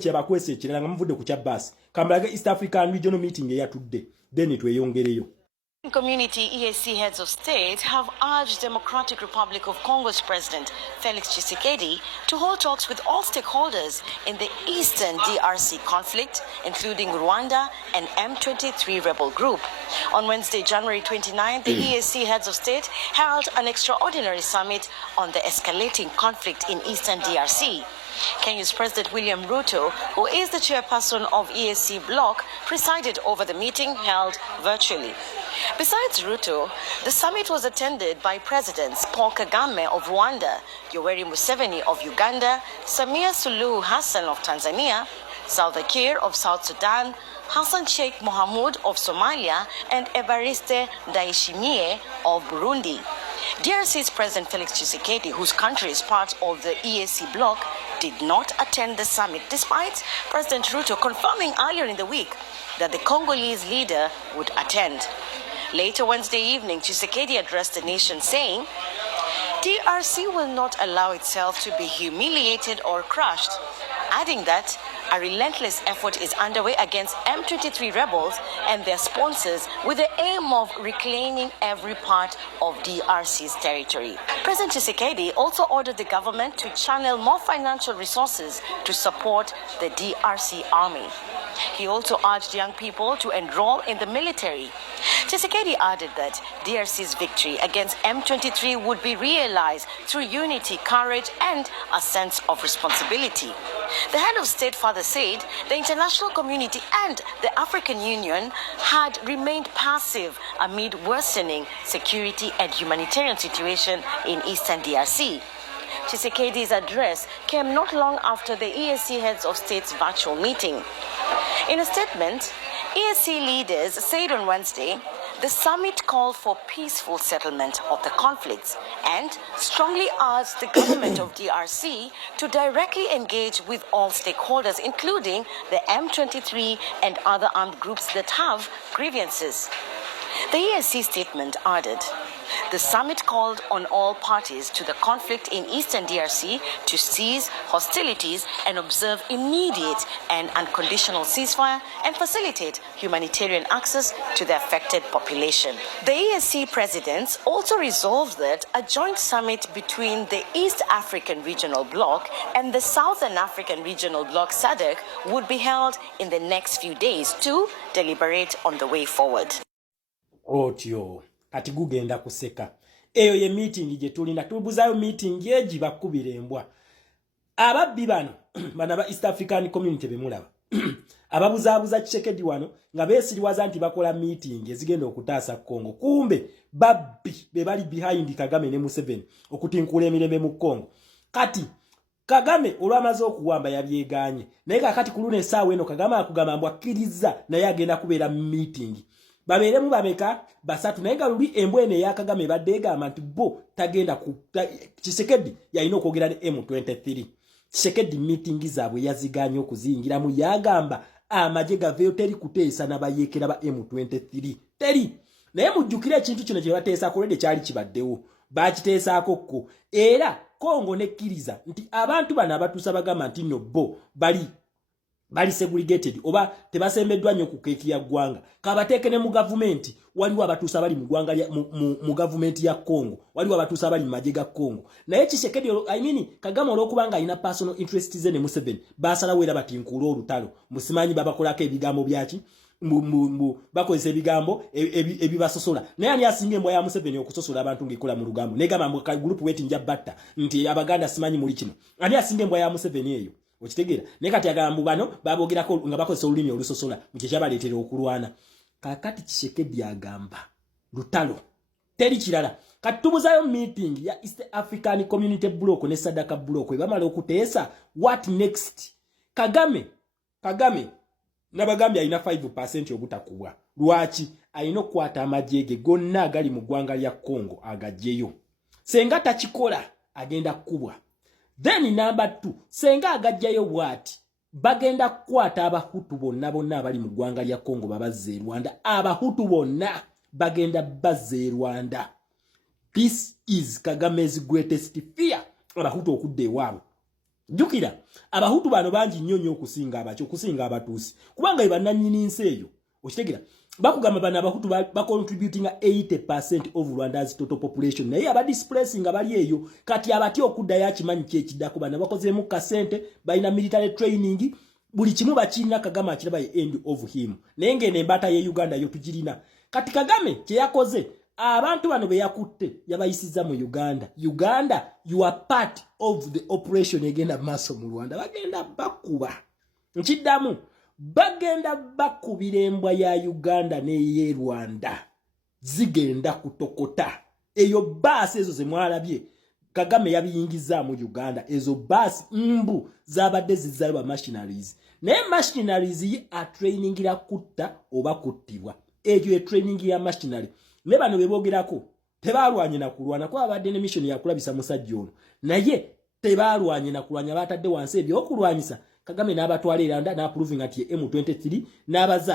kyabakwese ekirala nga muvudde ku kya basi kambalage East African Regional Meeting eyatudde then tweyongereyo. Community EAC heads of state have urged Democratic Republic of Congo's President Felix Tshisekedi to hold talks with all stakeholders in the eastern DRC conflict, including Rwanda and M23 rebel group. On Wednesday, January 29, the EAC heads of state held an extraordinary summit on the escalating conflict in eastern DRC. Kenya's President William Ruto, who is the chairperson of EAC bloc, presided over the meeting held virtually. Besides Ruto, the summit was attended by Presidents Paul Kagame of Rwanda, Yoweri Museveni of Uganda, Samia Suluhu Hassan of Tanzania, Salva Kiir of South Sudan, Hassan Sheikh Mohamud of Somalia, and Evariste Ndayishimiye of Burundi. DRC's President Felix Tshisekedi, whose country is part of the EAC bloc, did not attend the summit, despite President Ruto confirming earlier in the week that the Congolese leader would attend. Later Wednesday evening, Tshisekedi addressed the nation saying, DRC will not allow itself to be humiliated or crushed, adding that a relentless effort is underway against M23 rebels and their sponsors with the aim of reclaiming every part of DRC's territory. President Tshisekedi also ordered the government to channel more financial resources to support the DRC army. He also urged young people to enroll in the military. Tshisekedi added that DRC's victory against M23 would be realized through unity, courage, and a sense of responsibility. The head of state further said the international community and the African Union had remained passive amid worsening security and humanitarian situation in eastern DRC. Tshisekedi's address came not long after the EAC heads of state's virtual meeting. In a statement, EAC leaders said on Wednesday the summit called for peaceful settlement of the conflicts and strongly urged the government of DRC to directly engage with all stakeholders, including the M23 and other armed groups that have grievances. The EAC statement added, the summit called on all parties to the conflict in eastern DRC to cease hostilities and observe immediate and unconditional ceasefire and facilitate humanitarian access to the affected population. The EAC presidents also resolved that a joint summit between the East African Regional Bloc and the Southern African Regional Bloc SADC would be held in the next few days to deliberate on the way forward. Otyo kati gugenda kuseka eyo ye meeting gye tulina tubuzayo meeting yeji bakubira embwa ababbi bano bana ba East African Community bemulaba ababuzabuza Tshisekedi wano nga beesiriwaza nti bakola meeting ezigenda okutaasa Kongo kumbe babbi be bali behind Kagame ne Museveni okutinkula emirembe mu Kongo kati Kagame olwamaze okuwamba yabyeganye naye kakati kuluna essaawa eno Kagame akugamba mbwakkiriza naye agenda kubeera meeting babeeremu bameka basatu naye galuli embwene ya Kagame badde egamba nti bo tagenda ku Tshisekedi yalina okwogera ne M23 Tshisekedi meeting zaabwe yaziganye okuziyingiramu yagamba amaje gaveyo teri kuteesa n'abayeekera ba M23 teri naye mujjukira ekintu kino kye bateesa kolede kyali kibaddewo bakiteesaako ko era Kongo nekkiriza nti abantu bano abatuusa bagamba nti nno bo bali segregated oba tebasembeddwa nnyo ku keeki ya ggwanga kabateekene mu gavumenti waliwo abatuusa bali mu ggwanga mu gavumenti ya Kongo waliwo abatuusa bali mu magye ga Kongo naye Tshisekedi Kagame olw'okubanga alina personal interest ze ne Museveni baasalawo era batinkula olutalo musimanyi babakolako ebigambo byaki bakozesa ebigambo ebibasosola naye ani asinga embwa ya Museveni okusosola abantu ng'ekola mu lugambo negamba mu group wetinja batta nti abaganda simanyi muli kino ani asinga embwa ya Museveni eyo okitegeera naye kati agambu bano babogerako nga bakozesa olulimi olusosola mukyekyabaleetera okulwana kakati Tshisekedi agamba lutalo teri kirala kati tubuzayo meeting ya East African Community Bloc ne SADC Bloc ebamala okuteesa what next Kagame nabagambye alina 5% obutakubwa lwaki alina okukwata amajege gonna agali mu ggwanga lya Kongo agajjeyo senga takikola agenda kukubwa. Then number 2 senga agajjayo bwati bagenda kukwata abahutu bonna abali mu ggwanga lya Kongo babazze Rwanda abahutu bonna bagenda bazze Rwanda. This is Kagame's greatest fear abahutu okudde ewaabwe jukira abahutu bano bangi nnyo okusinga abatuusi kubanga ebannannyini nsi eyo okitegeera bakugamba bano abahutu contributing 80% of Rwanda's total population naye abadisplacing bali eyo kati abati okuddayo akimanyi kyekiddako bano bakozeemu kasente balina military training buli kimu bakirina Kagame akiraba end of him naye ngene embata ye Uganda yo tugirina kati Kagame kye yakoze abantu bano be yakutte yabayisiza mu Uganda you are part of the operation egenda maso mu Rwanda bagenda bakuba nkiddamu bagenda bakubira embwa ya Uganda n'eye Rwanda zigenda kutokota eyo basi ezo ze mwalabye Kagame yabiyingiza mu Uganda ezo basi mbu zabadde zizzayo ba machineries naye machineries yi a training ira kutta oba kuttibwa ejo e training ya machinery ne bano bebogerako tebalwanye na kulwana kwa abadde ne mission ya kulabisa musajja ono naye tebalwanye na kulwanya batadde wansi ebyo okulwanyisa Kagame n'abatwala eranda na proving ati M23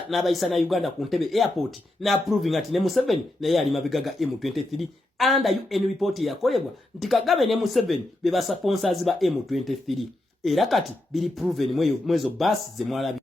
n'abayisa na Uganda ku ntebe airport na proving ati ne Museveni naye ali mabigaga M23 under UN report yakolebwa nti Kagame ne Museveni be ba sponsors ba M23 era kati bili proven mwezo basi ze mwalabi